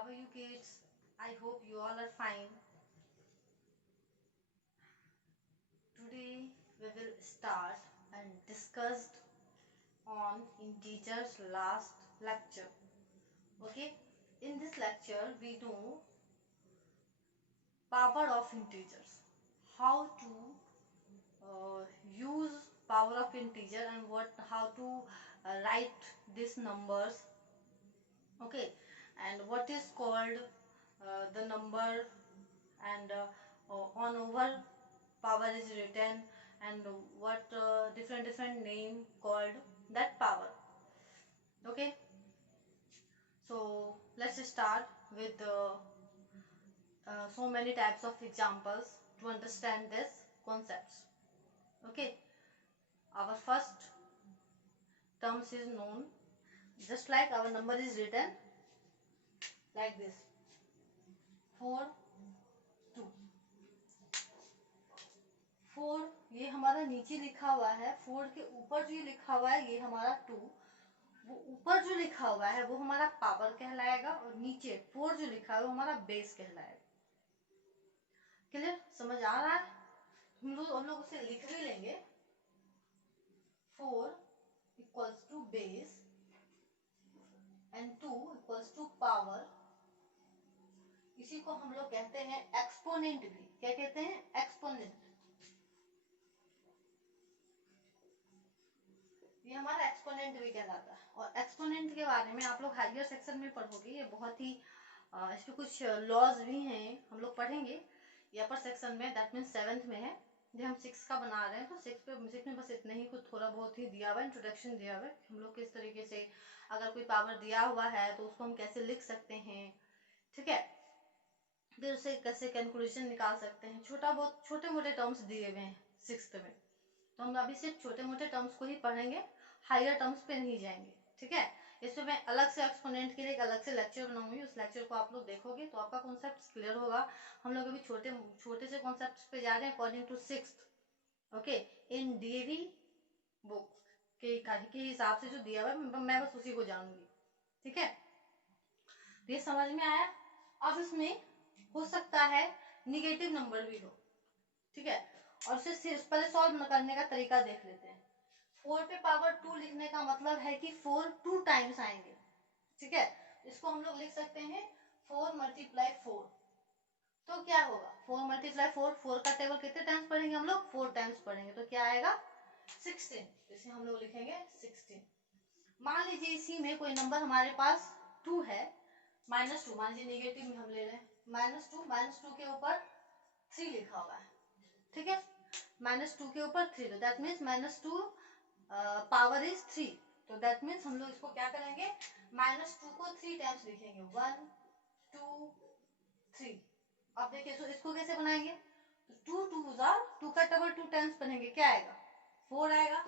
How are you kids? I hope you all are fine. Today we will start and discuss on integers last lecture. Okay, in this lecture we know power of integers, how to use power of integer and how to write these numbers. Okay, and what is called the number, and on over power is written, and what different name called that power. Okay, so let's start with so many types of examples to understand this concepts. Okay, our first terms is known, just like our number is written like this, 4 2 4, ये हमारा नीचे लिखा हुआ है, 4 के ऊपर जो लिखा हुआ है ये हमारा 2, वो ऊपर जो लिखा हुआ है वो हमारा पावर कहलाएगा, और नीचे 4 जो लिखा है वो हमारा बेस कहलाएगा। क्लियर, समझ आ रहा है? हम लोग उसे लिख भी लेंगे, 4 equals to base and 2 equals to power. इसी को हम लोग कहते हैं एक्सपोनेंट भी। क्या कहते हैं? एक्सपोनेंट। ये हमारा एक्सपोनेंट भी कहलाता है। और एक्सपोनेंट के बारे में आप लोग हायर सेक्शन में पढ़ोगे, ये बहुत ही इसके कुछ लॉज भी हैं, हम लोग पढ़ेंगे। ये अपर सेक्शन में, दैट मीन्स 7th में है। जो हम 6 का बना रहे हैं तो 6 में बस इतना ही कुछ थोड़ा बहुत ही दिया हुआ है, इंट्रोडक्शन दिया हुआ है, हम लोग किस तरीके से अगर कोई पावर दिया हुआ है तो उसको हम कैसे लिख सकते हैं, ठीक है, फिर उसे कैसे कैलकुलेशन निकाल सकते हैं। छोटे मोटे टर्म्स दिए हुए हैं 6th में, तो हम अभी सिर्फ छोटे मोटे टर्म्स को ही पढ़ेंगे, हायर टर्म्स पे नहीं जाएंगे, ठीक है। इसमें मैं अलग से एक्सपोनेंट के लिए एक अलग से लेक्चर बनाऊंगी, उस लेक्चर को आप लोग देखोगे तो आपका कॉन्सेप्ट क्लियर होगा। हम लोग अभी छोटे से कॉन्सेप्ट पे जा रहे हैं according to 6th, okay, in DAV book के हिसाब से जो दिया हुआ है मैं बस उसी को जानूंगी, ठीक है। तो ये समझ में आया। अब इसमें हो सकता है निगेटिव नंबर भी हो, ठीक है, और उसे पहले सॉल्व करने का तरीका देख लेते हैं। 4 पे पावर 2 लिखने का मतलब है कि 4 2 टाइम्स आएंगे, ठीक है। इसको हम लोग लिख सकते हैं 4 मल्टीप्लाई 4। तो क्या होगा? 4 मल्टीप्लाई 4, 4 का टेबल कितने टाइम्स पढ़ेंगे हम लोग? 4 टाइम्स पढ़ेंगे, तो क्या आएगा? 16। इसे हम लोग लिखेंगे 16। मान लीजिए इसी में कोई नंबर हमारे पास 2 है, -2, मान लीजिए नेगेटिव में हम ले रहे हैं, -2 के ऊपर 3 लिखा हुआ है, ठीक है, -2 के ऊपर 3, तो दैट मीन्स -2 पावर इज 3, तो दैट मीन्स हम लोग इसको क्या करेंगे? -2 को 3 टाइम्स लिखेंगे, 1 2 3। अब देखिए तो इसको कैसे बनाएंगे? तो 2 का टेबल 2 टाइम्स पढ़ेंगे, क्या आएगा? 4 आएगा।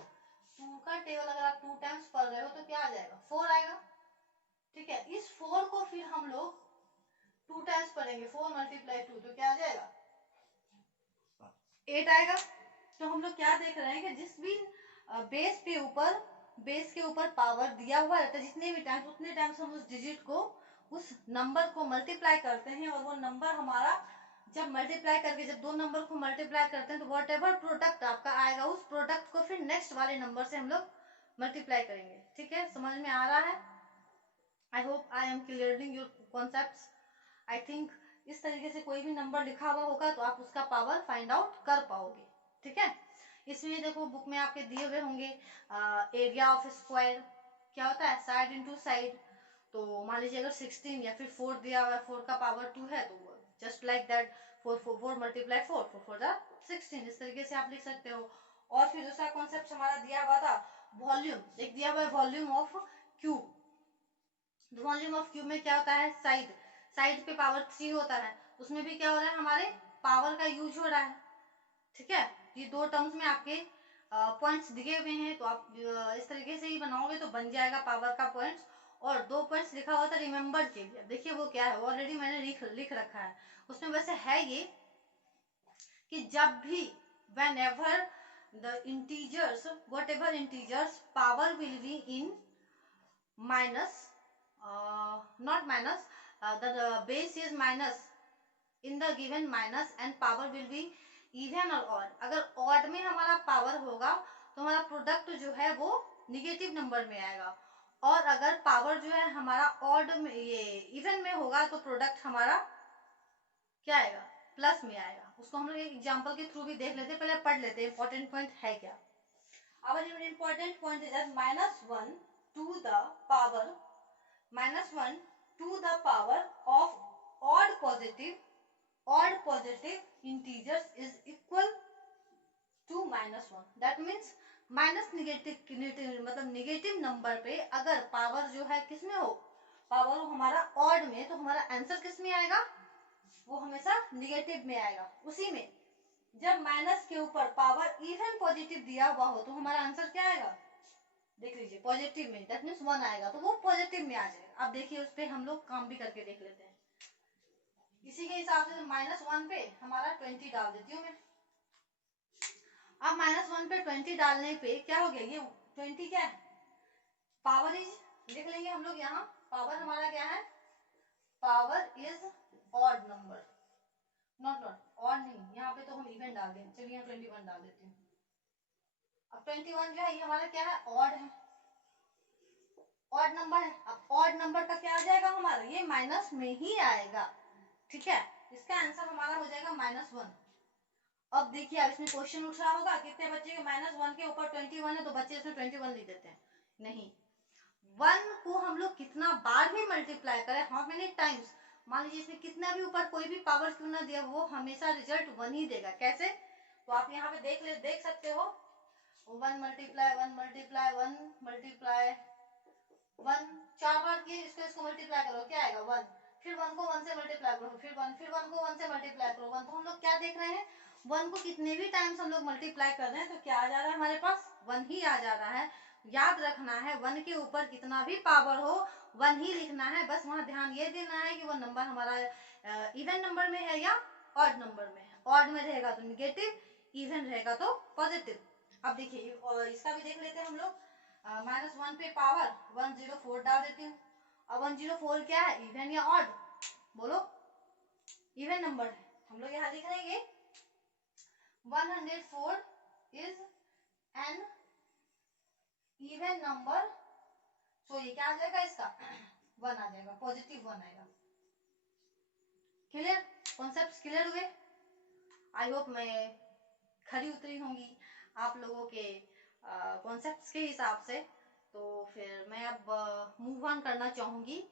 2 का टेबल अगर आप 2 टाइम्स पढ़ रहे हो तो क्या आ जाएगा? 4 आएगा, ठीक है। इस 4 को फिर हम लोग 2 टाइम्स पढ़ेंगे, 4 मल्टीप्लाई 2, तो क्या आ जाएगा? 8 आएगा। तो हम लोग क्या देख रहे हैं कि जिस भी बेस के ऊपर पावर दिया हुआ रहता है, जितने भी टाइम्स उतने टाइम्स हम उस डिजिट को, उस नंबर को मल्टीप्लाई करते हैं, और वो नंबर हमारा जब मल्टीप्लाई करके, जब दो नंबर को मल्टीप्लाई करते हैं तो वॉट एवर प्रोडक्ट आपका आएगा, उस प्रोडक्ट को फिर नेक्स्ट वाले नंबर से हम लोग मल्टीप्लाई करेंगे, ठीक है। समझ में आ रहा है? I hope I am clearing your concepts. I think इस तरीके से कोई भी नंबर लिखा हुआ होगा तो आप उसका पावर फाइंड आउट कर पाओगे, ठीक है। इसमें देखो बुक में आपके दिए हुए होंगे एरिया ऑफ स्क्वायर, क्या होता है? Side into side. तो मान लीजिए अगर 16 या फिर 4 दिया हुआ है, 4 का पावर 2 है, तो just like that 4 multiply 4 4 the 16, इस तरीके से आप लिख सकते हो। और फिर दूसरा कॉन्सेप्ट हमारा दिया हुआ था वॉल्यूम, एक दिया हुआ है volume of cube. Volume of cube में क्या होता है? साइड पे पावर 3 होता है, उसमें भी क्या हो रहा है? हमारे पावर का यूज हो रहा है, ठीक है। ये दो टर्म्स में आपके पॉइंट्स दिए हुए हैं, तो आप इस तरीके से ही बनाओगे तो बन जाएगा पावर का पॉइंट्स। और 2 पॉइंट्स लिखा हुआ था रिमेंबर के लिए, देखिए वो क्या है, ऑलरेडी मैंने लिख रखा है उसमें। वैसे है ये कि जब भी whenever the integers, whatever integers power will be in minus, not minus, the base is minus in the given minus and power will be even or odd. अगर odd में हमारा power होगा तो हमारा प्रोडक्ट जो है वो निगेटिव नंबर में आएगा, और अगर पावर जो है हमारा ऑड में, ये इवन में होगा तो प्रोडक्ट हमारा क्या आएगा, प्लस में आएगा। उसको हम लोग एक एग्जांपल के थ्रू भी देख लेते हैं, पहले पढ़ लेते हैं इंपॉर्टेंट पॉइंट है क्या। Our important point is that -1 to the power -1 to the power of odd positive integers is equal to -1. That means minus negative मतलब निगेटिव नंबर पे अगर पावर जो है किसमें हो, पावर हो हमारा ऑड में, तो हमारा आंसर किस में आएगा, वो हमेशा निगेटिव में आएगा। उसी में जब माइनस के ऊपर पावर इवन पॉजिटिव दिया हुआ हो तो हमारा आंसर क्या आएगा, देख लीजिए पॉजिटिव में, दैट मीन्स 1 आएगा, तो वो पॉजिटिव में आ जाएगा। अब देखिए उस पर हम लोग काम भी करके देख लेते हैं। इसी के हिसाब से -1 पे हमारा 20 डाल देती हूँ मैं। अब -1 पे 20 डालने पे क्या हो गया, ये 20 क्या है, पावर इज, लिख लेंगे हम लोग यहाँ, पावर हमारा क्या है, power is odd number, not odd नहीं, यहाँ पे तो हम इवन डाल देंगे, चलिए यहाँ 21 डाल देती हूँ। अब 21 जो है ये हमारा क्या है, ऑड है, ऑड नंबर है। अब ऑड नंबर का क्या आ जाएगा हमारा, ये माइनस में ही आएगा, ठीक है। इसका आंसर हमारा हो जाएगा -1। अब देखिए अब इसमें क्वेश्चन उठ रहा होगा कितने बच्चे के -1 के ऊपर 21 है, तो बच्चे इसमें 21 लिख देते हैं। नहीं, 1 को हम लोग कितना बार भी मल्टीप्लाई करें, हाउ मेनी टाइम्स, मान लीजिए इसमें कितना भी ऊपर कोई भी पावर क्यों ना दिया, वो हमेशा रिजल्ट 1 ही देगा। कैसे, तो आप यहाँ पे देख सकते हो, 1 मल्टीप्लाई 1 मल्टीप्लाई 1 मल्टीप्लाई 1 4 बार किए, इसको मल्टीप्लाई करो, क्या आएगा 1, फिर 1 को 1 से मल्टीप्लाई करो, फिर 1 को 1 से मल्टीप्लाई करो 1। तो हम लोग क्या देख रहे हैं, 1 को कितने भी टाइम्स हम लोग मल्टीप्लाई कर रहे हैं तो क्या आ जा रहा है हमारे पास, 1 ही आ जा रहा है। याद रखना है 1 के ऊपर कितना भी पावर हो 1 ही लिखना है, बस वहां ध्यान ये देना है कि वो नंबर हमारा इवन नंबर में है या ऑड नंबर में है। ऑड में रहेगा तो निगेटिव, इवन रहेगा तो पॉजिटिव। अब देखिए इसका भी देख लेते हैं हम लोग। -1 पे पावर 104 डाल देती हूँ। अब 104 क्या है, इवन या ऑड, बोलो, इवन नंबर है। हम लोग यहाँ लिख लेंगे 104 is an even number, तो ये क्या आ जाएगा इसका 1 आ जाएगा, पॉजिटिव 1 आएगा। क्लियर, कॉन्सेप्ट क्लियर हुए। आई होप मैं खरी उतरी होंगी आप लोगों के कॉन्सेप्ट्स के हिसाब से। तो फिर मैं अब मूव ऑन करना चाहूंगी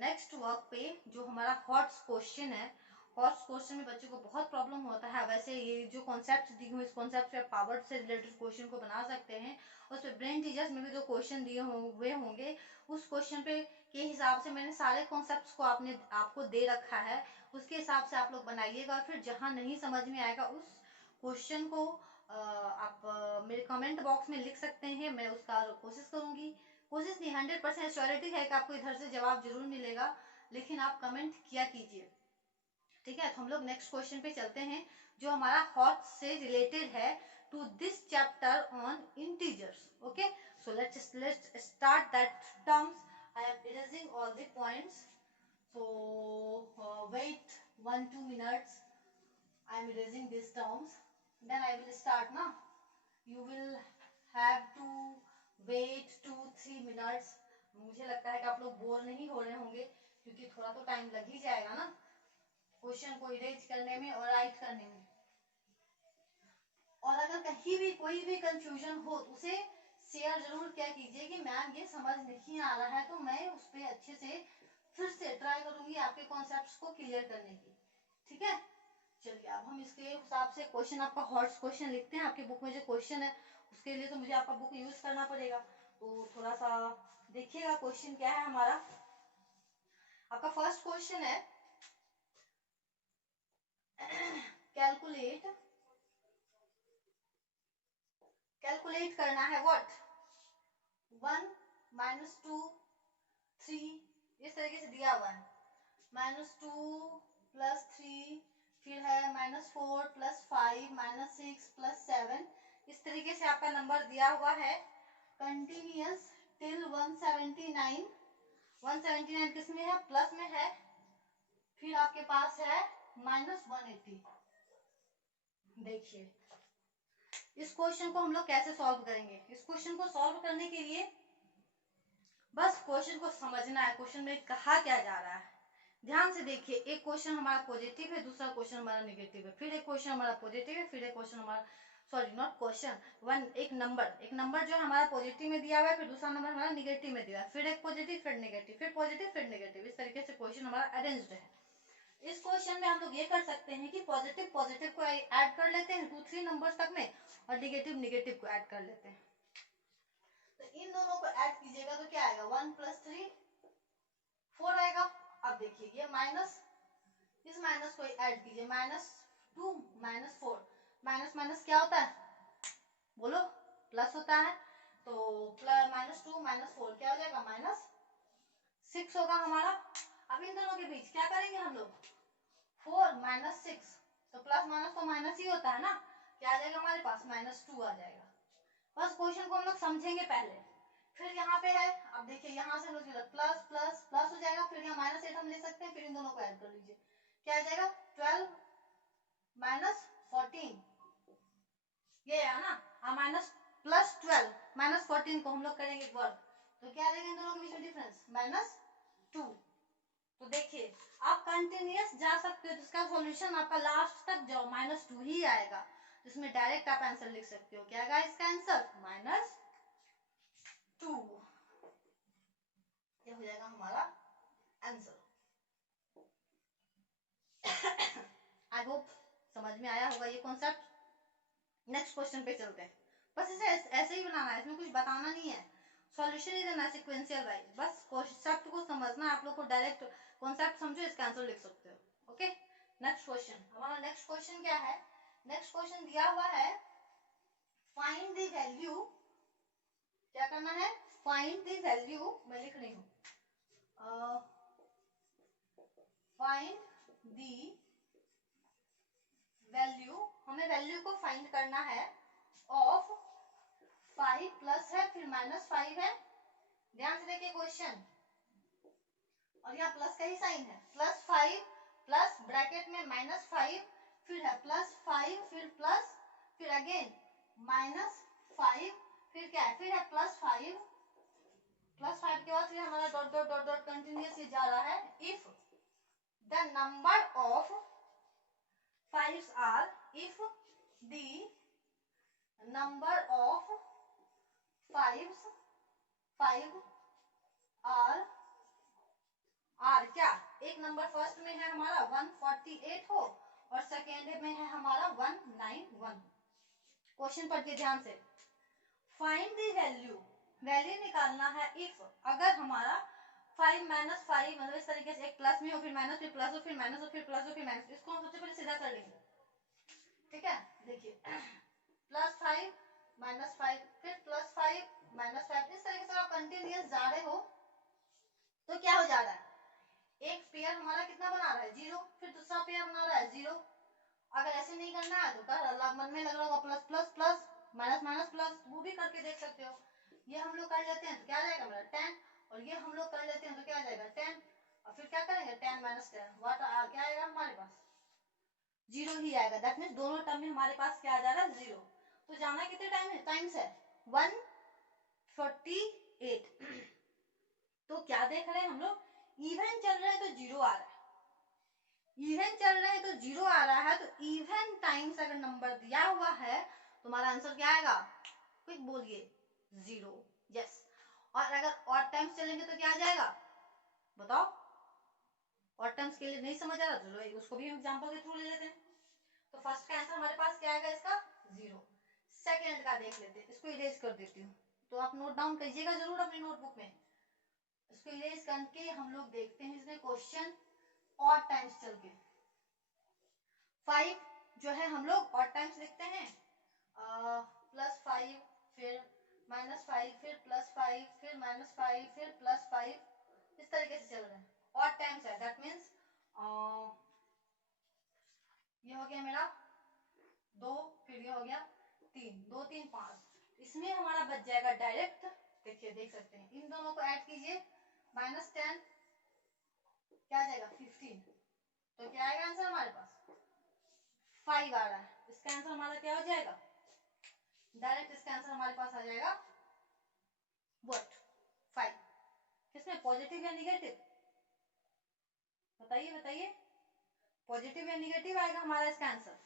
नेक्स्ट वर्क पे, जो हमारा हॉट्स क्वेश्चन है। हॉट्स क्वेश्चन में बच्चों को बहुत प्रॉब्लम होता है। वैसे ये जो कॉन्सेप्ट दी हुई, इस कॉन्सेप्ट पे पावर से रिलेटेड क्वेश्चन को बना सकते हैं। उस पर ब्रेन टीचर्स में भी जो क्वेश्चन दिए हुए होंगे, उस क्वेश्चन पे के हिसाब से मैंने सारे कॉन्सेप्ट्स को आपको दे रखा है, उसके हिसाब से आप लोग बनाइएगा। फिर जहाँ नहीं समझ में आएगा उस क्वेश्चन को आप मेरे कमेंट बॉक्स में लिख सकते हैं, मैं उसका कोशिश करूंगी। कोशिश नहीं, 100% श्योरिटी है कि आपको इधर से जवाब जरूर मिलेगा, लेकिन आप कमेंट किया कीजिए, ठीक है। तो हम लोग नेक्स्ट क्वेश्चन पे चलते हैं, जो हमारा हॉट से रिलेटेड है to this chapter on integers. Okay, so let's start that terms. I am erasing all the points, so wait 1-2 minutes. I am erasing these terms, then I will start now. You will have to wait 2-3 minutes. मुझे लगता है कि आप लोग bore नहीं हो रहे होंगे, क्योंकि थोड़ा तो टाइम लग ही जाएगा ना क्वेश्चन को इरेज करने में और राइट करने में। और अगर कहीं भी कोई भी कंफ्यूजन हो तो उसे शेयर जरूर क्या कीजिए कि मैम ये समझ नहीं आ रहा है, तो मैं उस पर अच्छे से फिर से ट्राई करूंगी आपके कॉन्सेप्ट्स को क्लियर करने की, ठीक है। चलिए अब हम इसके हिसाब से क्वेश्चन, आपका हॉट्स क्वेश्चन लिखते हैं। आपकी बुक में जो क्वेश्चन है उसके लिए तो मुझे आपका बुक यूज करना पड़ेगा, तो थोड़ा सा देखिएगा क्वेश्चन क्या है हमारा। आपका फर्स्ट क्वेश्चन है कैलकुलेट करना है व्हाट 1 -2 3, इस तरीके से दिया हुआ है। -2 + 3, फिर है -4 + 5 -6 + 7, इस तरीके से आपका नंबर दिया हुआ है। कंटिन्यूअस टिल 179 किस में है, प्लस में है। पास है -180। देखिए इस क्वेश्चन को हम लोग कैसे सॉल्व करेंगे। इस क्वेश्चन को सॉल्व करने के लिए बस क्वेश्चन को समझना है, क्वेश्चन में कहा क्या जा रहा है। ध्यान से देखिए, एक क्वेश्चन हमारा पॉजिटिव है, दूसरा क्वेश्चन हमारा नेगेटिव है, फिर एक क्वेश्चन हमारा पॉजिटिव है, फिर एक क्वेश्चन हमारा, सॉरी नॉट क्वेश्चन, वन, एक नंबर जो हमारा पॉजिटिव में दिया हुआ है, फिर दूसरा नंबर हमारा नेगेटिव में दिया हुआ है, फिर एक पॉजिटिव, फिर नेगेटिव, फिर पॉजिटिव, फिर नेगेटिव। इस तरीके से क्वेश्चन हमारा अरेंज्ड है। इस क्वेश्चन में हम लोग ये कर सकते हैं कि पॉजिटिव को ऐड कर लेते हैं 2-3 नंबर्स तक में, और नेगेटिव को ऐड कर लेते हैं। तो इन दोनों को ऐड कीजिएगा तो क्या आएगा, 1 + 3 4 आएगा। अब देखिए ये माइनस, इस माइनस को ऐड कीजिए, -2 -4, माइनस क्या होता है बोलो, प्लस होता है। तो -2 -4 क्या हो जाएगा, -6 होगा हमारा। अब इन दोनों के बीच क्या करेंगे हम लोग, 4 - 6, तो प्लस माइनस तो माइनस ही होता है ना, क्या आ जाएगा हमारे पास, -2 आ जाएगा। बस क्वेश्चन को हम लोग समझेंगे पहले, फिर यहाँ पे है, अब देखिए यहाँ से प्लस प्लस प्लस हो जाएगा, फिर यहाँ -8 हम ले सकते हैं, फिर इन दोनों को ऐड कर लीजिए, क्या आ जाएगा, 12 - 14, ये है ना, +12 -14 को हम लोग करेंगे वर्ग, तो क्या आ जाएगा इन दोनों के बीच में डिफरेंस, -2। तो देखिए आप कंटिन्यूअस जा सकते हो, तो इसका सॉल्यूशन आपका लास्ट तक जाओ -2 ही आएगा, जिसमें डायरेक्ट आप आंसर लिख सकते हो। क्या आएगा इसका आंसर, -2, ये हो जाएगा हमारा आंसर। आई होप समझ में आया होगा ये कॉन्सेप्ट। नेक्स्ट क्वेश्चन पे चलते हैं। बस इसे ऐसे ही बनाना है, इसमें कुछ बताना नहीं है, सॉल्यूशन ही देना सिक्वेंशियल वाइज, बस कॉन्सेप्ट को समझना, आप लोग को डायरेक्ट कॉन्सेप्ट समझो, इसका आंसर लिख सकते हो। ओके, नेक्स्ट क्वेश्चन, हमारा नेक्स्ट क्वेश्चन क्या है, नेक्स्ट क्वेश्चन दिया हुआ है, फाइंड द वैल्यू, क्या करना है, फाइंड द वैल्यू, मैं लिख रही हूँ, फाइंड द वैल्यू, हमें वैल्यू को फाइंड करना है ऑफ 5 प्लस है फिर -5 है, ध्यान से देखिए क्वेश्चन, और यहाँ प्लस का ही साइन है, +5 प्लस ब्रैकेट में -5, फिर है +5, फिर प्लस, फिर अगेन -5, फिर क्या है, फिर है +5 के बाद फिर हमारा dot dot dot dot continuous ये जा रहा है। If the number of fives are, if the number of fives are क्या, एक नंबर फर्स्ट में है हमारा 148 हो, और सेकेंड में है हमारा 191। क्वेश्चन पढ़िए ध्यान से, फाइंड द वैल्यू, वैल्यू निकालना है इफ, अगर हमारा 5 - 5 मतलब इस तरीके से, एक प्लस में हो, फिर माइनस, फिर प्लस हो, फिर माइनस हो, फिर प्लस हो, फिर माइनस, इसको हम सबसे पहले सीधा कर लेंगे, ठीक है। देखिए +5 -5 फिर +5 -5, इस तरीके से आप कंटिन्यूअस जा रहे हो, तो क्या हो जा रहा है, एक पेयर हमारा कितना बना रहा है, 0, फिर दूसरा पेयर बना रहा है 0। अगर ऐसे नहीं करना है तो कर, मन में लग रहा होगा plus plus plus minus minus plus, वो भी करके देख सकते हो। ये हम लोग कर लेते हैं तो क्या आ जाएगा मेरा 10, और ये हम लोग कर लेते हैं तो क्या आ जाएगा 10, और फिर क्या करेंगे 10 - 10 क्या आएगा हमारे पास, 0 ही आएगा। दैट मीन्स दोनों टर्म में हमारे पास क्या आ जा रहा है, 0। तो जाना कितने टाइम्स है, 148। तो क्या देख रहे हैं हम लोग, इवन चल रहा है तो 0 आ रहा है, इवन चल रहा है तो 0 आ रहा है, तो इवन टाइम्स अगर नंबर दिया हुआ है तो हमारा आंसर क्या आएगा, क्विक बोलिए 0, यस। और अगर ऑड टाइम्स चलेंगे तो क्या आ जाएगा बताओ, ऑड टाइम्स के लिए नहीं समझ आ रहा, चलो उसको भी हम एग्जांपल के थ्रू ले लेते हैं। तो फर्स्ट का आंसर हमारे पास क्या आएगा इसका 0। सेकंड का देख लेते हैं, इसको इरेज कर देती हूँ, तो आप नोट डाउन कीजिएगा जरूर अपनी नोटबुक में। इसको इरेज करके हम लोग देखते हैं इसमें क्वेश्चन ऑड टाइम्स चल के, 5 जो है हम लोग ऑड टाइम्स लिखते हैं, +5 फिर -5 फिर +5 फिर -5 फिर +5, इस तरीके से चल रहे हैं, ऑड टाइम्स है। दैट मीन्स ये हो गया मेरा 2, फिर ये हो गया 3, 2 3 5, इसमें हमारा बच जाएगा डायरेक्ट, देखिए देख सकते हैं, इन दोनों को ऐड कीजिए, -10 क्या आ जाएगा 15, तो क्या आएगा आंसर हमारे पास 5 आ रहा है। इसका आंसर हमारा क्या हो जाएगा, डायरेक्ट इसका आंसर हमारे पास आ जाएगा व्हाट 5। किसमें, पॉजिटिव या निगेटिव, बताइए बताइए, पॉजिटिव या निगेटिव आएगा हमारा इसका आंसर।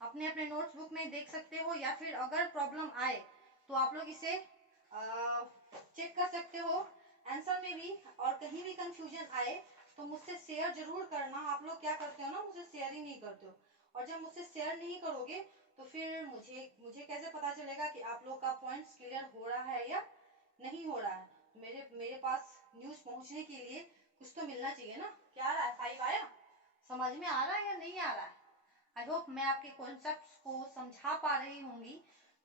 अपने अपने नोट्स बुक में देख सकते हो, या फिर अगर प्रॉब्लम आए तो आप लोग इसे चेक कर सकते हो आंसर में भी। और कहीं भी कंफ्यूजन आए तो मुझसे शेयर जरूर करना। आप लोग क्या करते हो ना, मुझसे शेयर ही नहीं करते हो, और जब मुझसे शेयर नहीं करोगे तो फिर मुझे कैसे पता चलेगा कि आप लोग का पॉइंट्स क्लियर हो रहा है या नहीं हो रहा है। मेरे पास न्यूज पहुंचने के लिए कुछ तो मिलना चाहिए ना। क्या आ रहा है, 5 आया, समझ में आ रहा है या नहीं आ रहा है। आई होप मैं आपके कॉन्सेप्ट्स को समझा पा रही होंगी।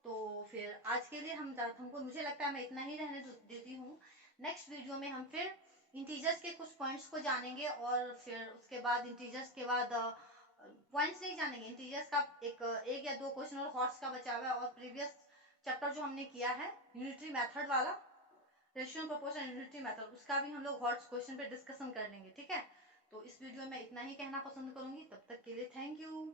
तो फिर आज के लिए हमको मुझे लगता है मैं इतना ही रहने देती हूँ। नेक्स्ट वीडियो में हम फिर इंटीजर्स के कुछ पॉइंट्स को जानेंगे, और फिर उसके बाद इंटीजर्स के बाद पॉइंट्स नहीं जानेंगे, इंटीजर्स का एक या दो क्वेश्चन और हॉर्स का बचा हुआ है। और प्रीवियस चैप्टर जो हमने किया है यूनिटरी मेथड वाला, रेशियो प्रोपोर्शन यूनिटरी मेथड, उसका भी हम लोग हॉर्स क्वेश्चन पे डिस्कशन कर लेंगे, ठीक है। तो इस वीडियो में इतना ही कहना पसंद करूंगी। तब तक के लिए थैंक यू।